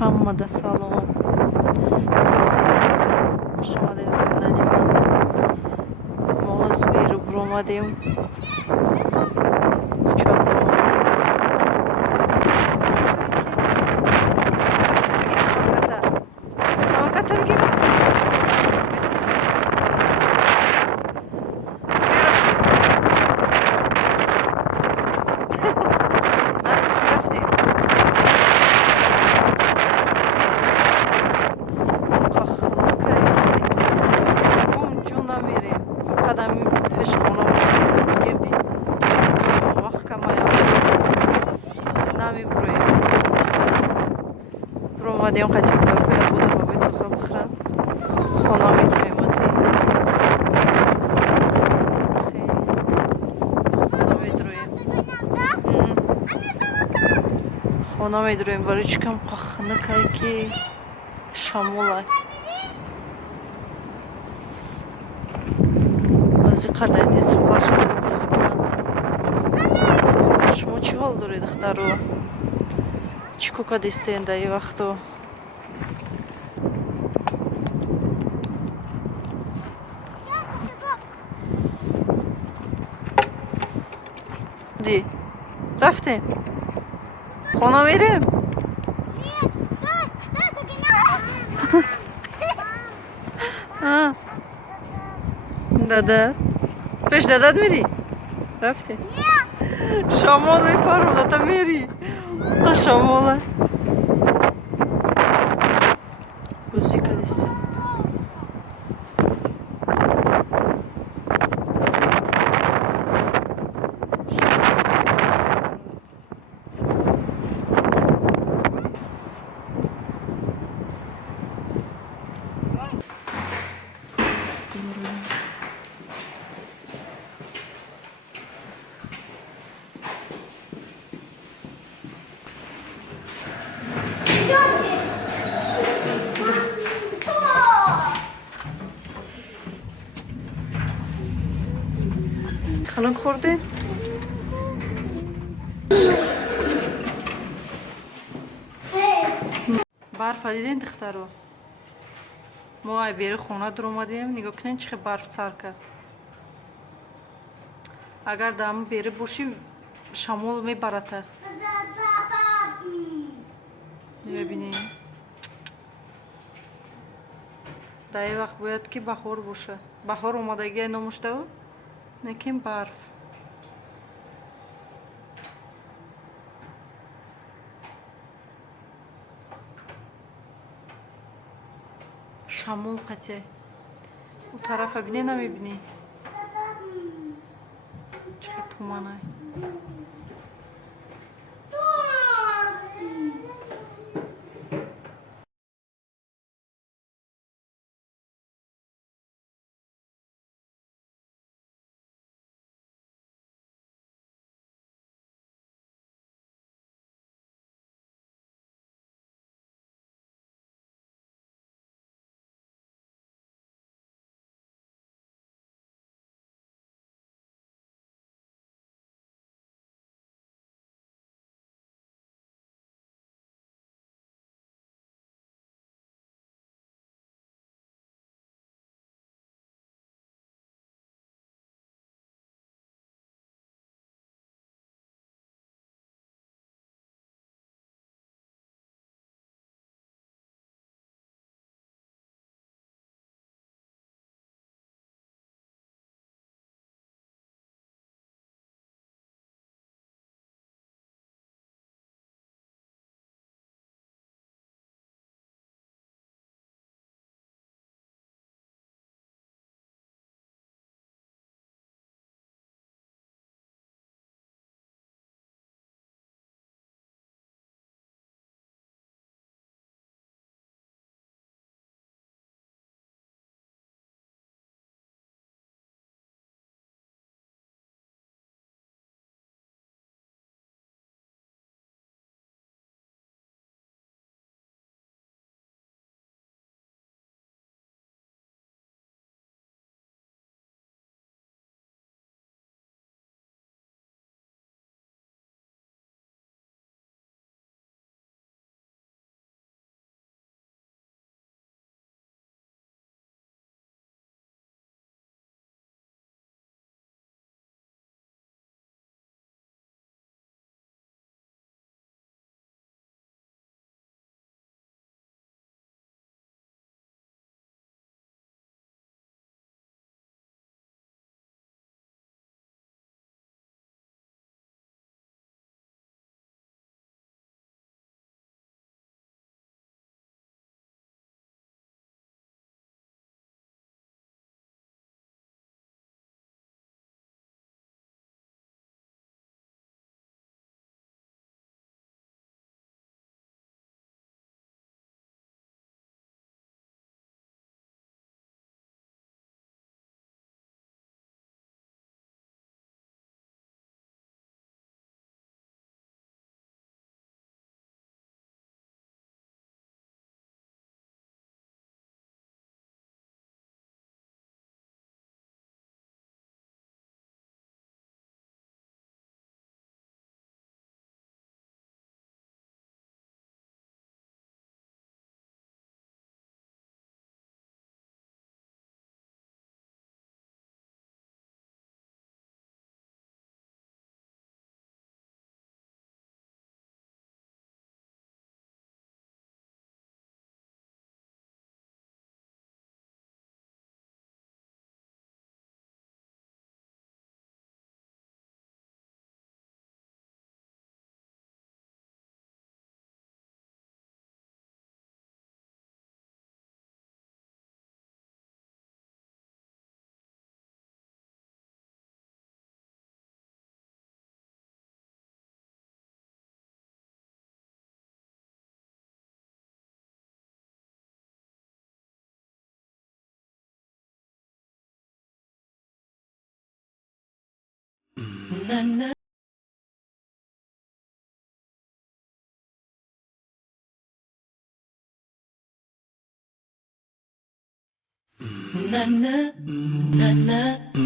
Hammaga salom. Salom. Xush omadید به کانال من. ما از بیرون اومدیم. کوچه اومدیم. بگی سماکتا بگی. اومدیم قچه فرقه یا بوده با بید بزا بخرن خانه میدرویم ازی خانه میدرویم خانه میدرویم برای چکم قخنه که شاموله ازی قدر دیدی بلاش میدرویم بزی کنن شما چی حال دارید اختر رو چی کوکا دیستین در ای وقتو دی رفتیم خانه میریم دادت پیش دادت میری رفتیم شمال میپرونه تا میری تا شماله بوزی کلیسی خانم خورده برف دیدین دخترو ما ای بیر خونه در اومدیم نگاه کنین چه برف سر کرد اگر دم بیر باشیم شمال میبرته ببینین در این وقت باید که بهار باشه بهار اومدگی نموشته و نکیم برف شمال قطعه اون طرف بینی نمیبینی چقدر تومنه na na